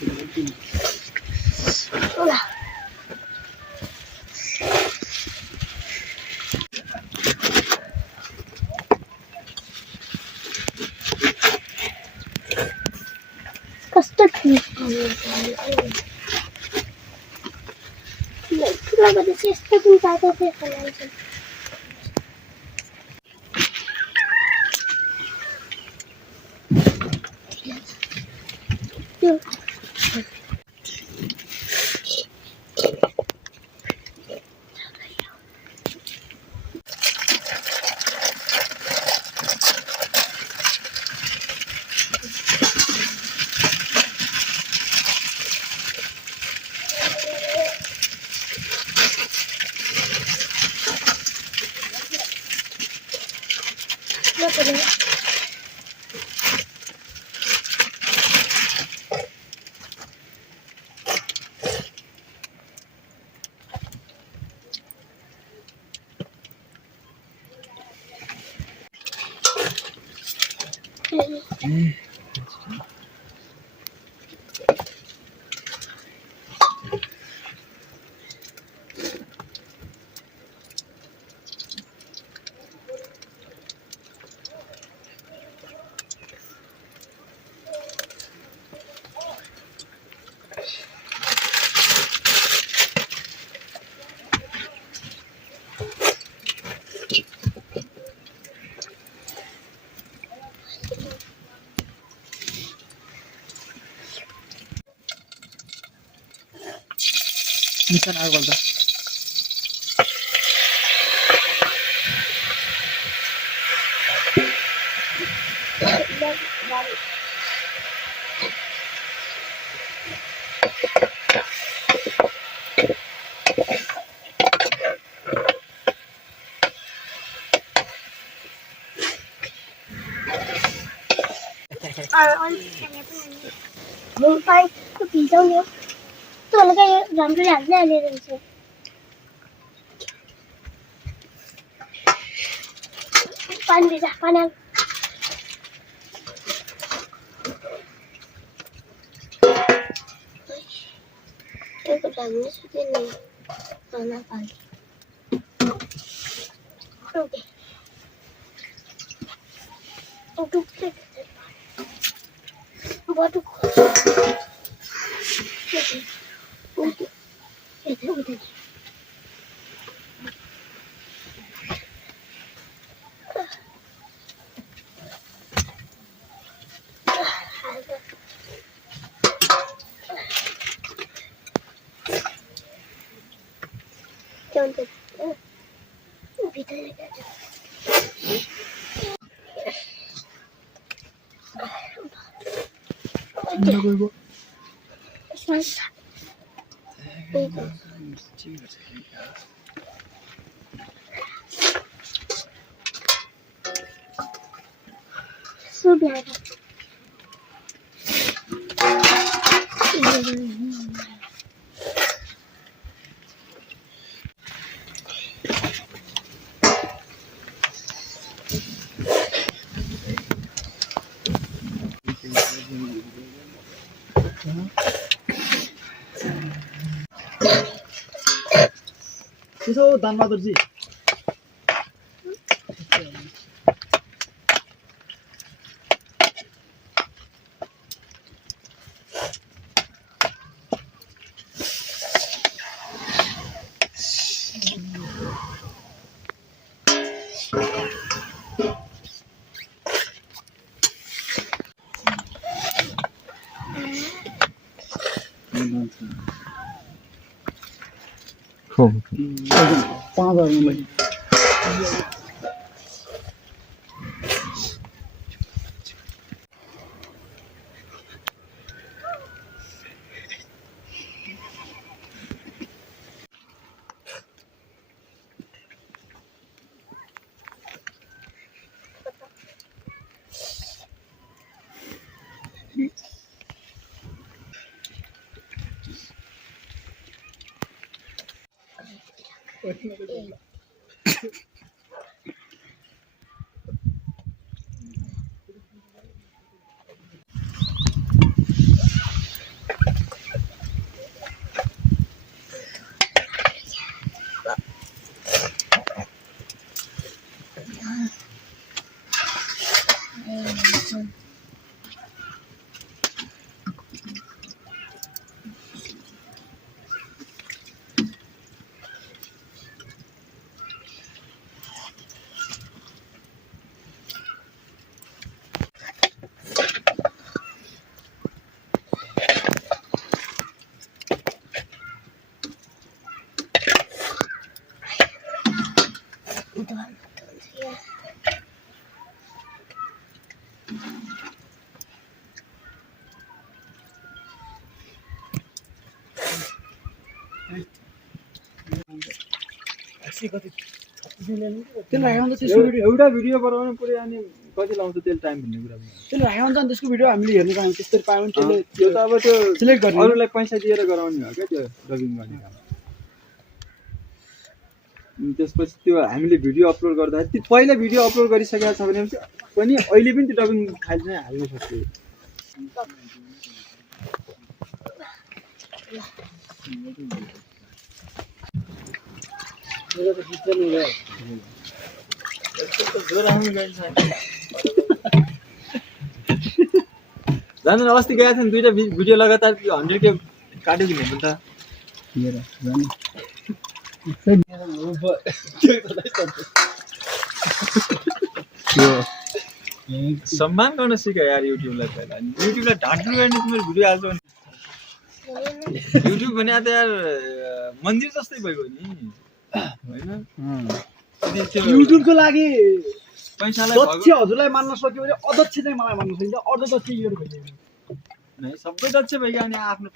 कस्तो लगेपछि यस्तो पनि तातो खान्छ निशान आग बोलता पानी भिजाउने तँलाई चाहिँ राम्रो हाल्दै हालेर हुन्छ पानी भिजा पानी हाल एक लाग्ने सुते नि खाना पानी ओके ओके बटु त्यसो दानबहादुरजी त्यसले राख्यो भने त्यसको भिडियो एउटा भिडियो बनाउनु पुरै अनि कति लाउँछ तेल टाइम भन्ने कुरा पनि त्यसले राख्यो भने त्यसको भिडियो हामीले हेर्नु पायौँ त्यस्तरी पायौँ भने त्यसले त्यो त अब त्यो सिलेक्ट गर्ने अरूलाई पैसा दिएर गराउने हो क्या त्यो डबिङ गर्ने काम त्यसपछि त्यो हामीले भिडियो अपलोड गर्दा त्यो पहिला भिडियो अपलोड गरिसकेको छ भने पनि अहिले पनि त्यो डबिङ फाइल चाहिँ हाल्न सक्छु जानु अस्ति गएको थियो नि दुईटा भिडियो लगातार 100K काट्यो कि भन्नु त सम्मान गर्न सिक यार युट्युबलाई पहिला युट्युबलाई ढाँट्नु गर्ने तिम्रो भिडियो हाल्छौ भने युट्युब भने त यार मन्दिर जस्तै भइगयो नि हैन युट्युबको लागि पैसालाई दक्ष हजुरलाई मान्न सक्यो भने अध्यक्ष चाहिँ मलाई मान्न सकिन्छ अध्यक्ष यो भइदियो नै सबै दक्ष भइगयो अनि आफ्नो